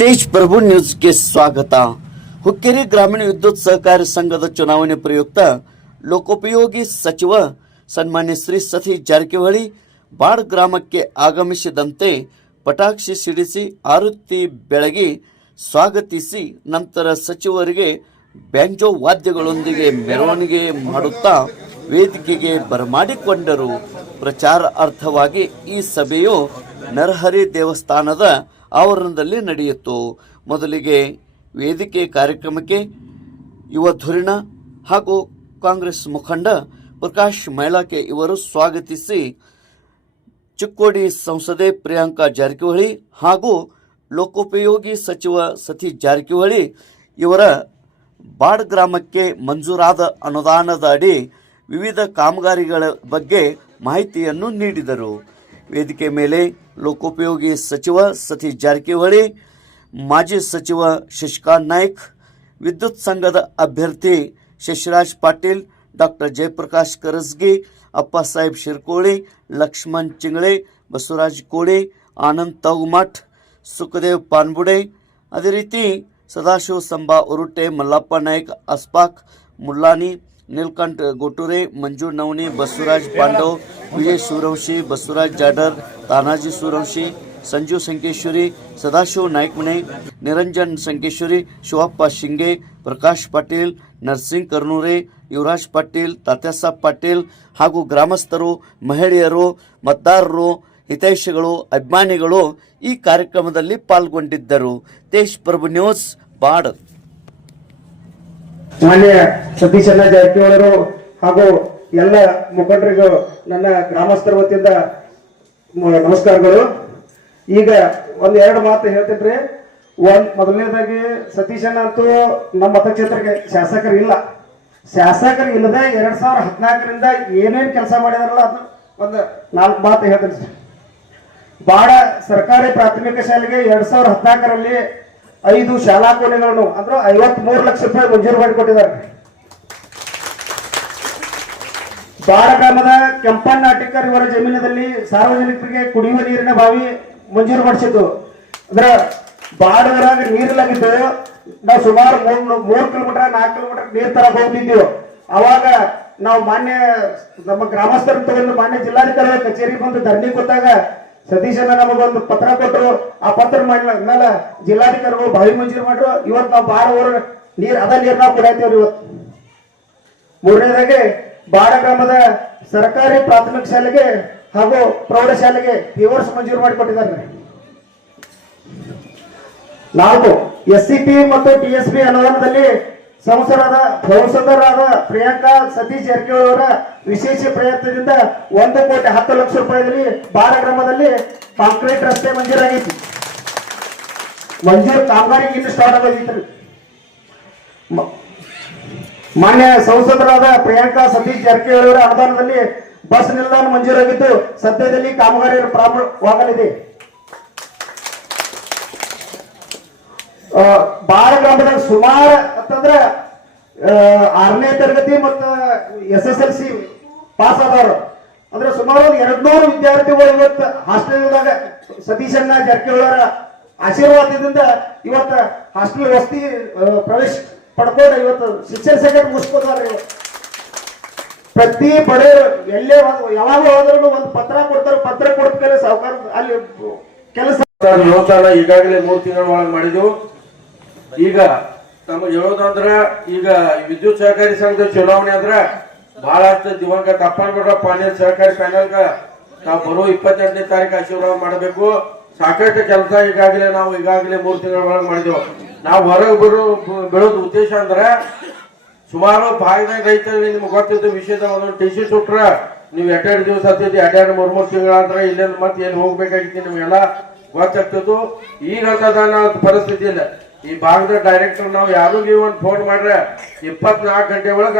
ತೇಜ್ ಪ್ರಭು ನ್ಯೂಸ್ಗೆ ಸ್ವಾಗತ. ಹುಕ್ಕೇರಿ ಗ್ರಾಮೀಣ ವಿದ್ಯುತ್ ಸಹಕಾರ ಸಂಘದ ಚುನಾವಣೆ ಪ್ರಯುಕ್ತ ಲೋಕೋಪಯೋಗಿ ಸಚಿವ ಸನ್ಮಾನ್ಯ ಶ್ರೀ ಸತೀಶ್ ಜಾರಕಿಹೊಳಿ ಬಾಡ್ ಗ್ರಾಮಕ್ಕೆ ಆಗಮಿಸಿದಂತೆ ಪಟಾಕ್ಷಿ ಸಿಡಿಸಿ ಆರುತಿ ಬೆಳಗಿ ಸ್ವಾಗತಿಸಿ ನಂತರ ಸಚಿವರಿಗೆ ಬ್ಯಾಂಜೋ ವಾದ್ಯಗಳೊಂದಿಗೆ ಮೆರವಣಿಗೆ ಮಾಡುತ್ತಾ ವೇದಿಕೆಗೆ ಬರಮಾಡಿಕೊಂಡರು. ಪ್ರಚಾರ ಅರ್ಥವಾಗಿ ಈ ಸಭೆಯು ನರಹರಿ ದೇವಸ್ಥಾನದ ಆವರಣದಲ್ಲಿ ನಡೆಯಿತು. ಮೊದಲಿಗೆ ವೇದಿಕೆ ಕಾರ್ಯಕ್ರಮಕ್ಕೆ ಯುವ ಧುರಿಣ ಹಾಗೂ ಕಾಂಗ್ರೆಸ್ ಮುಖಂಡ ಪ್ರಕಾಶ್ ಮೈಲಾಕೆ ಇವರು ಸ್ವಾಗತಿಸಿ, ಚಿಕ್ಕೋಡಿ ಸಂಸದೆ ಪ್ರಿಯಾಂಕಾ ಜಾರಕಿಹೊಳಿ ಹಾಗೂ ಲೋಕೋಪಯೋಗಿ ಸಚಿವ ಸತೀಶ್ ಜಾರಕಿಹೊಳಿ ಇವರ ಬಾಡ್ ಗ್ರಾಮಕ್ಕೆ ಮಂಜೂರಾದ ಅನುದಾನದ ಅಡಿ ವಿವಿಧ ಕಾಮಗಾರಿಗಳ ಬಗ್ಗೆ ಮಾಹಿತಿಯನ್ನು ನೀಡಿದರು. ವೇದಿಕೆ ಮೇಲೆ लोकोपयोगी सचिव सतीश जारकिहोळी माजी सचिव शशिकांत नाईक विद्युत संघद अभ्यर्थी शशिराज पाटील डॉक्टर जयप्रकाश करसगी अप्पासाहेब शिरकोळे लक्ष्मण चिंगळे बसवराज कोळे आनंद तवमठ सुखदेव पानबुडे अदे रीती सदाशिव संभा उरुटे मल्लाप्पा नाईक आसपाक मुल्लानी ನೀಲ್ಕಂಠ್ ಗೊಟುರೆ ಮಂಜು ನವನಿ ಬಸವರಾಜ್ ಪಾಂಡವ್ ವಿಜಯ್ ಸೂರವಂಶಿ, ಬಸವರಾಜ್ ಜಾಡರ್ ತಾನಾಜಿ ಸೂರವಂಶಿ, ಸಂಜು ಸಂಕೇಶ್ವರಿ, ಸದಾಶಿವ ನಾಯ್ಕಮನೆ ನಿರಂಜನ್ ಸಂಕೇಶ್ವರಿ, ಶಿವಪ್ಪ ಶಿಂಗೆ, ಪ್ರಕಾಶ್ ಪಾಟೀಲ್, ನರ್ಸಿಂಗ್ ಕರ್ನೂರೆ, ಯುವರಾಜ್ ಪಾಟೀಲ್ ತಾತ್ಯಾಸಾಬ್ ಪಾಟೀಲ್ ಹಾಗೂ ಗ್ರಾಮಸ್ಥರು, ಮಹಿಳೆಯರು, ಮತದಾರರು, ಹಿತೈಷಿಗಳು, ಅಭಿಮಾನಿಗಳು ಈ ಕಾರ್ಯಕ್ರಮದಲ್ಲಿ ಪಾಲ್ಗೊಂಡಿದ್ದರು. ತೇಜ್ ಪ್ರಭು ನ್ಯೂಸ್ ಬಾಡ್ ಮಾನ್ಯ ಸತೀಶಣ್ಣ ಜಾರಕಿಹೊಳರು ಹಾಗೂ ಎಲ್ಲ ಮುಖಂಡರಿಗೂ ನನ್ನ ಗ್ರಾಮಸ್ಥರ ವತಿಯಿಂದ ನಮಸ್ಕಾರಗಳು. ಈಗ ಒಂದ್ ಎರಡು ಮಾತು ಹೇಳ್ತೇನ್ರಿ ಒಂದ್ ಮೊದಲನೇದಾಗಿ ಸತೀಶಣ್ಣ ಅಂತೂ ನಮ್ಮ ಮತಕ್ಷೇತ್ರಕ್ಕೆ ಶಾಸಕರು ಇಲ್ಲ. ಶಾಸಕರು ಇಲ್ಲದೆ ಎರಡ್ ಸಾವಿರ ಹದಿನಾಲ್ಕರಿಂದ ಏನೇನು ಕೆಲಸ ಮಾಡಿದಾರಲ್ಲ ಅದು ಒಂದು ನಾಲ್ಕು ಮಾತು ಹೇಳ್ತೇನೆ ಸರ್. ಬಾಡ ಸರ್ಕಾರಿ ಪ್ರಾಥಮಿಕ ಶಾಲೆಗೆ ಎರಡ್ ಸಾವಿರ ಹದಿನಾಲ್ಕರಲ್ಲಿ ಐದು ಶಾಲಾ ಕೋಣೆಗಳನ್ನು, ಅಂದ್ರೆ ಐವತ್ ಮೂರು ಲಕ್ಷ ರೂಪಾಯಿ ಮಂಜೂರು ಮಾಡಿಕೊಟ್ಟಿದ್ದಾರೆ. ಬಾರಗ್ರಾಮದ ಕೆಂಪಣ್ಣ ಅಟಿಕರ್ ಇವರ ಜಮೀನಿನಲ್ಲಿ ಸಾರ್ವಜನಿಕರಿಗೆ ಕುಡಿಯುವ ನೀರಿನ ಬಾವಿ ಮಂಜೂರು ಮಾಡಿಸಿದ್ದು ಅಂದ್ರೆ ಬಾಡವರಾಗ ನೀರಿಲಾಗಿದ್ದು ನಾವು ಸುಮಾರು ಮೂರು ಮೂರ್ ಕಿಲೋಮೀಟರ್, ನಾಲ್ಕು ಕಿಲೋಮೀಟರ್ ನೀರ್ ತರ ಹೋಗ್ತಿದ್ದೀವಿ ಅವಾಗ ನಾವು ಮಾನ್ಯ ನಮ್ಮ ಗ್ರಾಮಸ್ಥರ ತಗೊಂಡು ಮಾನ್ಯ ಜಿಲ್ಲಾಧಿಕಾರಿಗಳ ಕಚೇರಿಗೆ ಬಂದು ಧರಣಿ ಕೊಟ್ಟಾಗ ಅಣ್ಣ ನಮಗೊಂದು ಪತ್ರ ಕೊಟ್ಟರು ಆ ಪತ್ರ ಮಾಡಿದ ಮೇಲೆ ಜಿಲ್ಲಾಧಿಕಾರಿಗಳು ಬಾವಿ ಮಂಜೂರು ಮಾಡ್ರು. ಇವತ್ತು ನಾವು ಬಾರ ಊರು ನೀರ್, ಅದ ನೀರ್ ನಾವು ಕುಡಿಯತ್ತೇವ್ರಿ ಇವತ್ತು. ಮೂರನೇದಾಗಿ ಬಾಡ ಗ್ರಾಮದ ಸರ್ಕಾರಿ ಪ್ರಾಥಮಿಕ ಶಾಲೆಗೆ ಹಾಗೂ ಪ್ರೌಢಶಾಲೆಗೆ ವರ್ಷ ಮಂಜೂರು ಮಾಡಿಕೊಟ್ಟಿದ್ದಾರೆ. ನಾಲ್ಕು ಎಸ್ ಸಿ ಪಿ ಮತ್ತು ಟಿ ಎಸ್ ಪಿ ಅನುದಾನದಲ್ಲಿ ಸಂಸದರಾದ ಸಂಸದರಾದ ಪ್ರಿಯಾಂಕಾ ಸತೀಶ್ ಜಾರಕಿಹೊಳಿ ಅವರ ವಿಶೇಷ ಪ್ರಯತ್ನದಿಂದ ಒಂದು ಕೋಟಿ ಹತ್ತು ಲಕ್ಷ ರೂಪಾಯಿದಲ್ಲಿ ಬಾರ ಗ್ರಾಮದಲ್ಲಿ ಕಾಂಕ್ರೀಟ್ ರಸ್ತೆ ಮಂಜೂರಾಗೈತಿ ಮಂಜೂರು ಕಾಮಗಾರಿ ಇನ್ನು ಸ್ಟಾರ್ಟ್ ಆಗೋದಿತ್ತು. ಮಾನ್ಯ ಸಂಸದರಾದ ಪ್ರಿಯಾಂಕಾ ಸತೀಶ್ ಜಾರಕಿಹೊಳಿ ಅವರ ಅನುದಾನದಲ್ಲಿ ಬಸ್ ನಿಲ್ದಾಣ ಮಂಜೂರಾಗಿದ್ದು, ಸದ್ಯದಲ್ಲಿ ಕಾಮಗಾರಿ ಪ್ರಾರಂಭವಾಗಲಿದೆ. ಬಾಳ ಗ್ರಾಮದಾಗ ಸುಮಾರು ಅಂತಂದ್ರ ಆರನೇ ತರಗತಿ ಮತ್ತ S S L C pass ಆದವರು. ಅಂದ್ರೆ ಸುಮಾರು ಒಂದು ಎರಡ್ ನೂರು ವಿದ್ಯಾರ್ಥಿಗಳು ಇವತ್ತು ಹಾಸ್ಟೆಲ್ದಾಗ ಸತೀಶಣ್ಣ ಜರ್ಕಿ ಅವರ ಆಶೀರ್ವಾದದಿಂದ ಇವತ್ತ ಹಾಸ್ಟೆಲ್ ವಸತಿ ಪ್ರವೇಶ ಪಡ್ಕೊಂಡು ಇವತ್ತು ಶಿಕ್ಷಣ ಸೆಕೆಂಡ್ ಮುಗಿಸ್ಕೋತಾರ ಇವತ್ತು ಪ್ರತಿ ಬಡವರು ಎಲ್ಲೇ ಯಾವಾಗಲೂ ಯಾವಾಗ ಹೋದ್ರು ಒಂದು ಪತ್ರ ಕೊಡ್ತಾರೆ, ಪತ್ರ ಕೊಡ್ತ ಮೇಲೆ ಸಾವುಕಾರ, ಅಲ್ಲಿ ಕೆಲಸ ಈಗಾಗಲೇ ಮೂರು ತಿಂಗಳ ಒಳಗೆ ಮಾಡಿದೆವು ಈಗ ತಮಗೆ ಹೇಳೋದಂದ್ರ ಈಗ ವಿದ್ಯುತ್ ಸಹಕಾರಿ ಸಂಘದ ಚುನಾವಣೆ ಅಂದ್ರ ಬಹಳಷ್ಟು ದಿವಂಗತ ಅಪ್ಪನಗೌಡ ಪಾಂಡ್ಯ ಸಹಕಾರಿ ಪ್ಯಾನಲ್ಗ ನಾವು ಬರೋ ಇಪ್ಪತ್ತೆಂಟನೇ ತಾರೀಕು ಆಶೀರ್ವಾದ ಮಾಡಬೇಕು. ಸಾಕಷ್ಟು ಕೆಲಸ ಈಗಾಗಲೇ ನಾವು ಈಗಾಗಲೇ ಮೂರು ತಿಂಗಳ ಒಳಗೆ ಮಾಡಿದೆವು. ನಾವು ಹೊರಗೆ ಬರೋ ಬೆಳೋದು ಉದ್ದೇಶ ಅಂದ್ರೆ ಸುಮಾರು ಭಾಗದಾಗ ರೈತರಿಗೆ ನಿಮ್ಗೆ ಗೊತ್ತಿದ್ದ ವಿಷಯದ ಒಂದೊಂದು ಟಿ ಸಿ ಸುಟ್ರ ನೀವು ಎರಡೆರಡು ದಿವಸ ಹತ್ತಿದ್ದು ಎರಡೆರಡು ಮೂರು ಮೂರು ತಿಂಗಳಾದ್ರೆ ಇಲ್ಲೇನು ಮತ್ತೆ ಏನು ಹೋಗ್ಬೇಕಾಗಿತ್ತು ನಿಮಗೆಲ್ಲ ಗೊತ್ತಾಗ್ತದ್ದು ಈಗ ಪರಿಸ್ಥಿತಿ ಇಲ್ಲ. ಈ ಭಾಗದ ಡೈರೆಕ್ಟರ್ ನಾವು ಯಾರು, ನೀವು ಒಂದು ಫೋನ್ ಮಾಡ್ರೆ ಇಪ್ಪತ್ನಾಲ್ಕು ಗಂಟೆ ಒಳಗ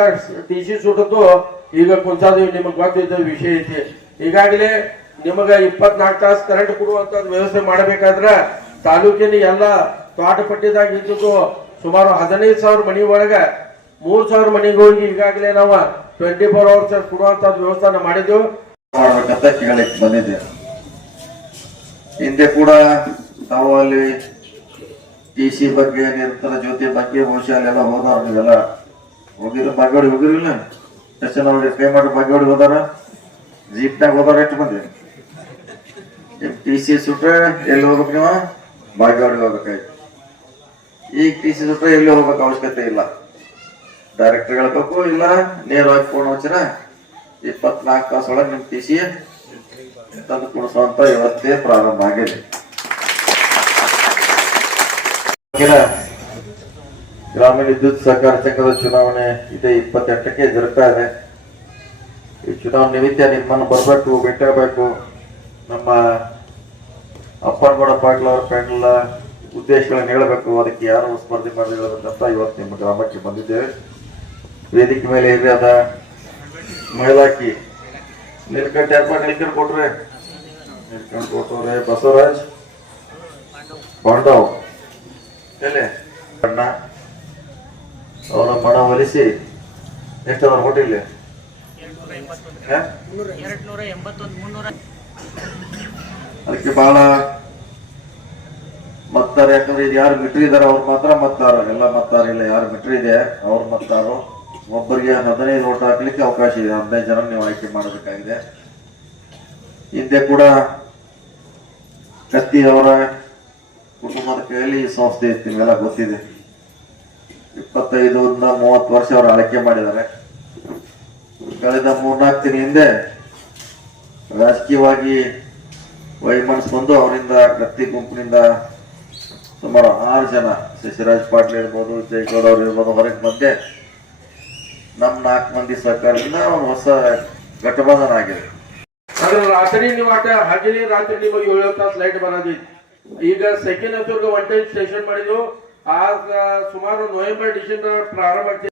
ಟಿ ಸಿ ಸುಟ್ಟದ್ದು ಈಗ ಕುಂತಾದೀವಿ ನಿಮಗೆ ಗೊತ್ತಿದ್ದ ವಿಷಯ ಐತಿ. ಈಗಾಗಲೇ ನಿಮಗೆ ಇಪ್ಪತ್ನಾಲ್ಕು ತಾಸು ಕರೆಂಟ್ ಕೊಡುವಂತ ವ್ಯವಸ್ಥೆ ಮಾಡಬೇಕಾದ್ರೆ ತಾಲೂಕಿನ ಎಲ್ಲ ತೋಟಪಟ್ಟಿದಾಗ ಇದ್ದದ್ದು ಸುಮಾರು ಹದಿನೈದು ಸಾವಿರ ಮನಿ ಒಳಗ ಮೂರು ಸಾವಿರ ಮನೆಗಳಿಗೆ ಈಗಾಗಲೇ ನಾವು ಟ್ವೆಂಟಿ ಫೋರ್ ಅವರ್ಸ್ ಕೊಡುವಂತ ವ್ಯವಸ್ಥೆ ಮಾಡಿದ್ದೆವು. ಮಾಡ್ಬೇಕಂತ ಕೇಳಿ ಬಂದಿದ್ದೆ ಹಿಂದೆ ಕೂಡ ನಾವು ಅಲ್ಲಿ ಟಿ ಸಿ ಬಗ್ಗೆ ನಿರಂತರ ಜ್ಯೋತಿ ಬಗ್ಗೆ ಬಹುಶಃ ಅಲ್ಲೆಲ್ಲ ಹೋದಾರ ನೀವೆಲ್ಲ? ಹೋಗಿರ ಬಾಗೇವಾಡಿ ಹೋಗಿರಿಲ್ಲ ಎಷ್ಟು ಜನ ಪೇ ಮಾಡಿ ಬಾಗೇವಾಡಿ ಹೋದಾರ? ಜೀಪ್ನಾಗ ಹೋದಾರ ಎಷ್ಟು ಮಂದಿ? ಟಿ ಸಿ ಸುಟ್ರೆ ಎಲ್ಲಿ ಹೋಗ್ಬೇಕು ನೀವು? ಬಾಗೇವಾಡಿ ಹೋಗ್ಬೇಕಾಯ್ತು. ಈಗ ಟಿ ಸಿ ಸುಟ್ರೆ ಎಲ್ಲಿ ಹೋಗ್ಬೇಕು ಅವಶ್ಯಕತೆ ಇಲ್ಲ. ಡೈರೆಕ್ಟ್ ಹೇಳ್ಬೇಕು, ಇಲ್ಲ, ನೇರವಾಗಿ ಫೋನ್ ಹಚ್ಚಿರ ಇಪ್ಪತ್ನಾಲ್ಕು ತಾಸೊಳಗೆ ನಿಮ್ ಟಿ ಸಿ ತಂದು ಕೊಡಿಸುವಂತ ವ್ಯವಸ್ಥೆ ಪ್ರಾರಂಭ ಆಗಿದೆ. ಗ್ರಾಮೀಣ ವಿದ್ಯುತ್ ಸಹಕಾರ ಸಂಘದ ಚುನಾವಣೆ ಇದೆ, ಇಪ್ಪತ್ತೆಂಟಕ್ಕೆ ಜರುಗ್ತಾ ಇದೆ. ಈ ಚುನಾವಣೆ ನಿಮಿತ್ತ ನಿಮ್ಮನ್ನು ಬರಬೇಕು, ಭೇಟಿಯಾಗಬೇಕು. ನಮ್ಮ ಅಪ್ಪನಗೌಡ ಪಾಟೀಲ್ ಅವರ ಪ್ಯಾನಲ್ ಉದ್ದೇಶಗಳನ್ನು ಹೇಳಬೇಕು. ಅದಕ್ಕೆ ಯಾರು ಸ್ಪರ್ಧೆ ಮಾಡಿರೋದಂತ ಇವತ್ತು ನಿಮ್ಮ ಗ್ರಾಮಕ್ಕೆ ಬಂದಿದ್ದೇವೆ. ವೇದಿಕೆ ಮೇಲೆ ಹಿರಿಯಾದ ಮಹಿಳಾಕಿ ನಿಲ್ಕಂಠ ಅಪ್ಪ ನಿಲ್ಕಂಡು ಕೊಟ್ರೆ? ನಿಲ್ಕಂಡು ಕೊಟ್ಟವ್ರೆ ಬಸವರಾಜ್, ಪಾಂಡವ್. ಅಣ್ಣ ಅವರ ಮನ ಒಲಿಸಿ ಕೊಟ್ಟಿಲ್ಲ. ಎರಡ್ನೂರ ಎಂಬತ್ತೊಂದು ಮುನ್ನೂರ ಅದಕ್ಕೆ ಬಹಳ ಮತ್ತಾರ ಯಾಕಂದ್ರೆ ಇದು ಯಾರು ಮಿಟ್ರಿ ಇದಾರೆ ಅವ್ರು ಮಾತ್ರ ಮತ್ತಾರ ಎಲ್ಲ ಮತ್ತಾರ ಇಲ್ಲ ಯಾರು ಮಿಟ್ರಿ ಇದೆ ಅವ್ರು ಮತ್ತಾರು. ಒಬ್ಬರಿಗೆ ಹದಿನೈದು ಓಟ್ ಹಾಕ್ಲಿಕ್ಕೆ ಅವಕಾಶ ಇದೆ ಹದಿನೈದು ಜನ ನೀವು ಆಯ್ಕೆ ಮಾಡಬೇಕಾಗಿದೆ ಹಿಂದೆ ಕೂಡ ಕತ್ತಿ ಅವರ ಕುಟುಂಬದ ಈ ಸಂಸ್ಥೆ ಇತ್ತು ನಿಮಗೆಲ್ಲ ಗೊತ್ತಿದೆ. ಇಪ್ಪತ್ತೈದರಿಂದ ಮೂವತ್ತು ವರ್ಷ ಅವರು ಆಯ್ಕೆ ಮಾಡಿದ್ದಾರೆ. ಕಳೆದ ಮೂರ್ನಾಲ್ಕು ದಿನ ಹಿಂದೆ ರಾಜಕೀಯವಾಗಿ ವೈಮನಸ್ ಬಂದು ಅವರಿಂದ ಕತ್ತಿ ಗುಂಪಿನಿಂದ ಸುಮಾರು ಆರು ಜನ ಶಶಿರಾಜ್ ಪಾಟೀಲ್ ಇರ್ಬೋದು ಜಯಗೌಡ ಅವರು ಇರ್ಬೋದು ಹೊರಗೆ ಬಂದೆ ನಮ್ಮ ನಾಲ್ಕು ಮಂದಿ ಸರ್ಕಾರದಿಂದ ಒಂದು ಹೊಸ ಘಟಬಂಧನ ಆಗಿದೆ. ಅದರ ರಾತ್ರಿ ನೀವು ಆಟ ಹಗಲಿ ರಾತ್ರಿ ನಿಮಗೆ ಏಳು ತಾಸು ಲೈಟ್ ಬರೋದಿತ್ತು ಈಗ ಸೆಕೆಂಡ್ ಹತ್ತರ್ಗೆ ಒನ್ ಟೈಮ್ ಸ್ಟೇಷನ್ ಮಾಡಿದ್ರು ಆಗ ಸುಮಾರು ನವೆಂಬರ್ ಡಿಸೆಂಬರ್ ಪ್ರಾರಂಭ